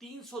300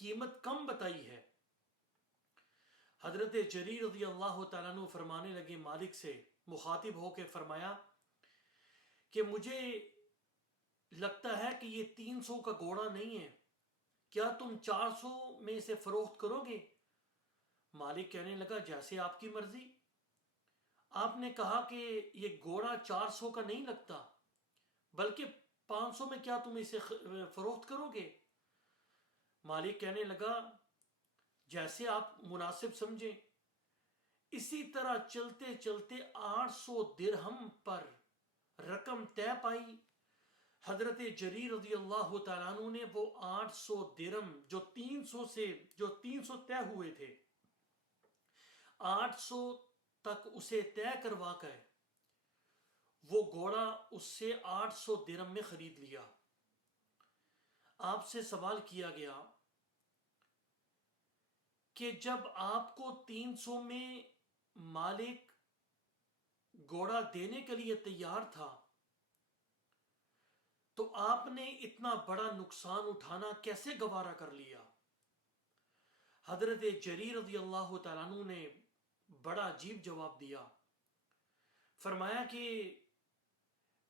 قیمت کم بتائی ہے۔ حضرت جریر رضی اللہ تعالیٰ عنہ فرمانے لگے مالک سے مخاطب ہو کے فرمایا کہ مجھے لگتا ہے کہ یہ 300 کا گھوڑا نہیں ہے، کیا تم 400 میں اسے فروخت کرو گے؟ مالک کہنے لگا جیسے آپ کی مرضی۔ آپ نے کہا کہ یہ گھوڑا 400 کا نہیں لگتا بلکہ 500 میں کیا تم اسے فروخت کرو گے؟ مالک کہنے لگا جیسے آپ مناسب سمجھیں۔ اسی طرح چلتے چلتے 800 درہم پر رقم طے پائی۔ حضرت جریر رضی اللہ تعالیٰ عنہ نے وہ 800 درہم جو 300 طے ہوئے تھے 800 تک اسے طے کروا کر وہ گھوڑا اس سے 800 درہم میں خرید لیا۔ آپ سے سوال کیا گیا کہ جب آپ کو 300 میں مالک گھوڑا دینے کے لیے تیار تھا تو آپ نے اتنا بڑا نقصان اٹھانا کیسے گوارا کر لیا؟ حضرت جریر رضی اللہ تعالیٰ عنہ نے بڑا عجیب جواب دیا۔ فرمایا کہ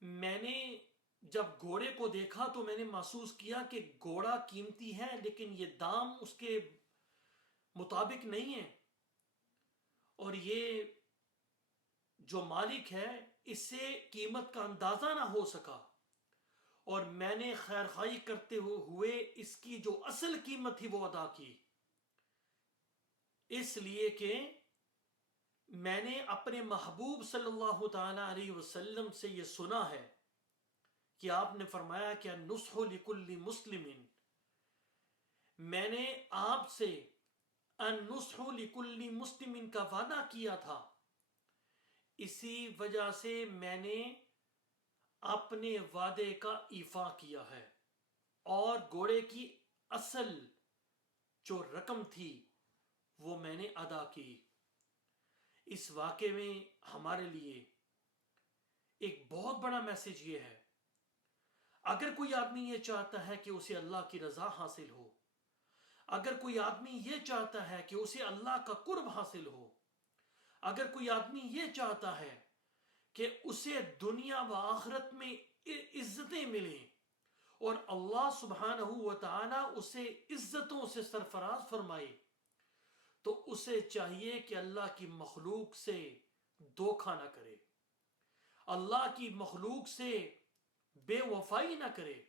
میں نے جب گھوڑے کو دیکھا تو میں نے محسوس کیا کہ گھوڑا قیمتی ہے لیکن یہ دام اس کے مطابق نہیں ہے، اور یہ جو مالک ہے اس سے قیمت کا اندازہ نہ ہو سکا، اور میں نے خیر خواہی کرتے ہوئے اس کی جو اصل قیمت تھی وہ ادا کی، اس لیے کہ میں نے اپنے محبوب صلی اللہ تعالی علیہ وسلم سے یہ سنا ہے کہ آپ نے فرمایا کہ النصح لکل مسلم، میں نے آپ سے النصح لکل مسلم کا وعدہ کیا تھا، اسی وجہ سے میں نے اپنے وعدے کا ایفا کیا ہے، اور گھوڑے کی اصل جو رقم تھی وہ میں نے ادا کی۔ اس واقعے میں ہمارے لیے ایک بہت بڑا میسج یہ ہے، اگر کوئی آدمی یہ چاہتا ہے کہ اسے اللہ کی رضا حاصل ہو، اگر کوئی آدمی یہ چاہتا ہے کہ اسے اللہ کا قرب حاصل ہو، اگر کوئی آدمی یہ چاہتا ہے کہ اسے دنیا و آخرت میں عزتیں ملیں اور اللہ سبحانہ و تعالی اسے عزتوں سے سرفراز فرمائے، تو اسے چاہیے کہ اللہ کی مخلوق سے دھوکہ نہ کرے، اللہ کی مخلوق سے بے وفائی نہ کرے،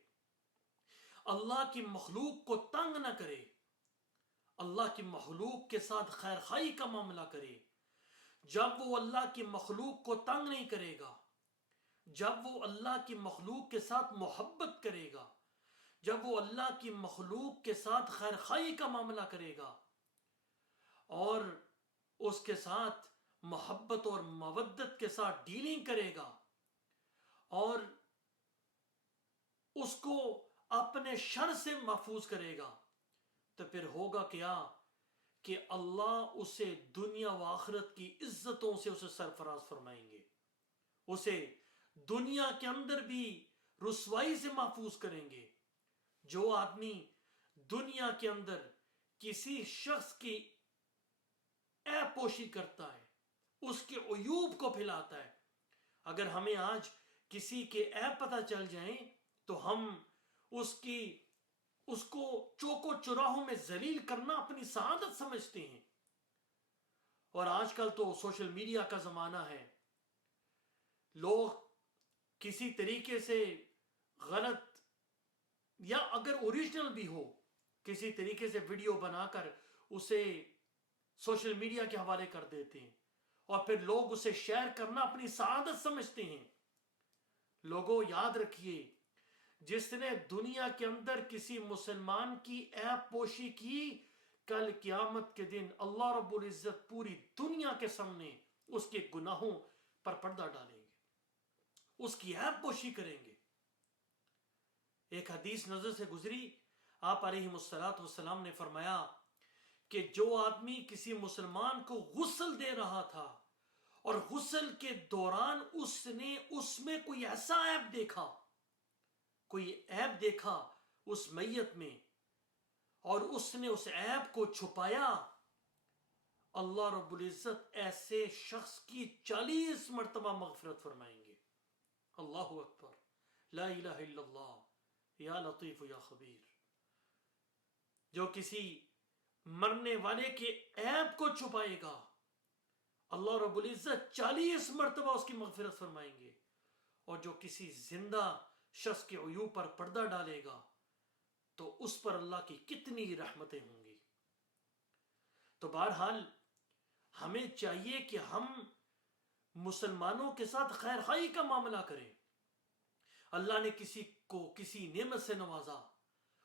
اللہ کی مخلوق کو تنگ نہ کرے، اللہ کی مخلوق کے ساتھ خیر خواہی کا معاملہ کرے۔ جب وہ اللہ کی مخلوق کو تنگ نہیں کرے گا، جب وہ اللہ کی مخلوق کے ساتھ محبت کرے گا، جب وہ اللہ کی مخلوق کے ساتھ خیر خواہی کا معاملہ کرے گا اور اس کے ساتھ محبت اور مودت کے ساتھ ڈیلنگ کرے گا اور اس کو اپنے شر سے محفوظ کرے گا، تو پھر ہوگا کیا کہ اللہ اسے دنیا و آخرت کی عزتوں سے اسے سرفراز فرمائیں گے، اسے دنیا کے اندر بھی رسوائی سے محفوظ کریں گے۔ جو آدمی دنیا کے اندر کسی شخص کی عیب پوشی کرتا ہے، اس کے عیوب کو پھیلاتا ہے، اگر ہمیں آج کسی کے عیب پتہ چل جائیں تو ہم اس کو چوکو چراہوں میں ذلیل کرنا اپنی سعادت سمجھتے ہیں۔ اور آج کل تو سوشل میڈیا کا زمانہ ہے، لوگ کسی طریقے سے غلط یا اگر اوریجنل بھی ہو کسی طریقے سے ویڈیو بنا کر اسے سوشل میڈیا کے حوالے کر دیتے ہیں اور پھر لوگ اسے شیئر کرنا اپنی سعادت سمجھتے ہیں۔ لوگوں یاد رکھیے، جس نے دنیا کے اندر کسی مسلمان کی عیب پوشی کی، کل قیامت کے دن اللہ رب العزت پوری دنیا کے سامنے اس کے گناہوں پر پردہ ڈالیں گے، اس کی عیب پوشی کریں گے۔ ایک حدیث نظر سے گزری، آپ علیہ السلام نے فرمایا کہ جو آدمی کسی مسلمان کو غسل دے رہا تھا اور غسل کے دوران اس نے اس میں کوئی ایسا عیب دیکھا، کوئی عیب دیکھا اس میت میں، اور اس نے اس عیب کو چھپایا، اللہ رب العزت ایسے شخص کی 40 مرتبہ مغفرت فرمائیں گے۔ اللہ اکبر، لا الہ الا اللہ، یا لطیف یا خبیر۔ جو کسی مرنے والے کے عیب کو چھپائے گا، اللہ رب العزت 40 مرتبہ اس کی مغفرت فرمائیں گے، اور جو کسی زندہ شخص کے عیوب پر پردہ ڈالے گا تو اس پر اللہ کی کتنی رحمتیں ہوں گی۔ تو بہرحال ہمیں چاہیے کہ ہم مسلمانوں کے ساتھ خیر خواہی کا معاملہ کریں۔ اللہ نے کسی کو کسی نعمت سے نوازا،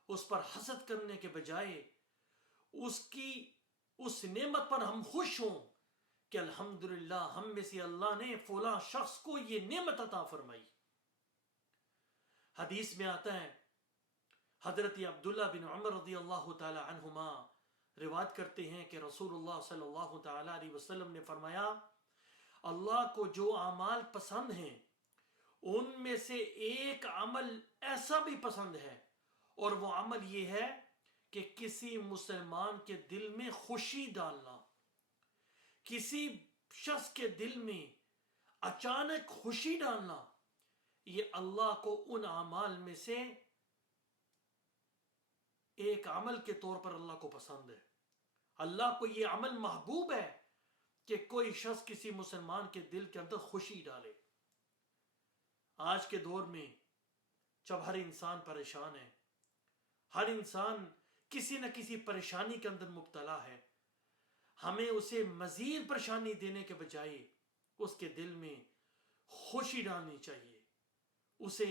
اس پر حسد کرنے کے بجائے اس نعمت پر ہم خوش ہوں کہ الحمدللہ ہم میں سے اللہ نے فلاں شخص کو یہ نعمت عطا فرمائی۔ حدیث میں آتا ہے، حضرت عبداللہ بن عمر رضی اللہ تعالی عنہما روایت کرتے ہیں کہ رسول اللہ صلی اللہ تعالی علیہ وسلم نے فرمایا، اللہ کو جو اعمال پسند ہیں ان میں سے ایک عمل ایسا بھی پسند ہے، اور وہ عمل یہ ہے کہ کسی مسلمان کے دل میں خوشی ڈالنا۔ کسی شخص کے دل میں اچانک خوشی ڈالنا، یہ اللہ کو ان اعمال میں سے ایک عمل کے طور پر اللہ کو پسند ہے۔ اللہ کو یہ عمل محبوب ہے کہ کوئی شخص کسی مسلمان کے دل کے اندر خوشی ڈالے۔ آج کے دور میں جب ہر انسان پریشان ہے، ہر انسان کسی نہ کسی پریشانی کے اندر مبتلا ہے، ہمیں اسے مزید پریشانی دینے کے بجائے اس کے دل میں خوشی ڈالنی چاہیے، اسے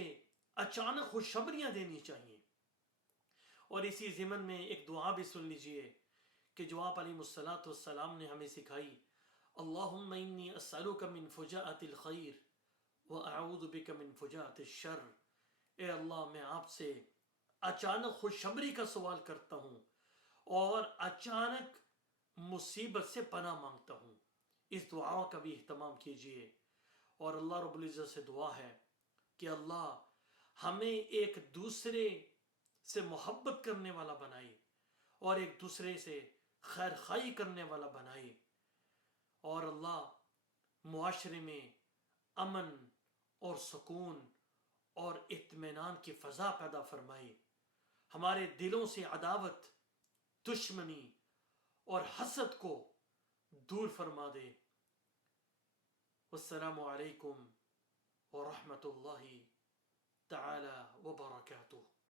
اچانک خوشخبریاں دینی چاہیے۔ اور اسی ضمن میں ایک دعا بھی سن لیجئے کہ جو آپ علیہ الصلوۃ والسلام نے ہمیں سکھائی، اللہم انی اسألک من فجاءۃ الخیر واعوذ بک من فجاءۃ الشر۔ اے اللہ، میں آپ سے اچانک خوشخبری کا سوال کرتا ہوں اور اچانک مصیبت سے پناہ مانگتا ہوں۔ اس دعا کا بھی اہتمام کیجئے، اور اللہ رب العزت سے دعا ہے کہ اللہ ہمیں ایک دوسرے سے محبت کرنے والا بنائے اور ایک دوسرے سے خیر خواہی کرنے والا بنائے، اور اللہ معاشرے میں امن اور سکون اور اطمینان کی فضا پیدا فرمائے، ہمارے دلوں سے عداوت، دشمنی اور حسد کو دور فرما دے۔ والسلام علیکم ورحمۃ اللہ تعالی وبرکاتہ۔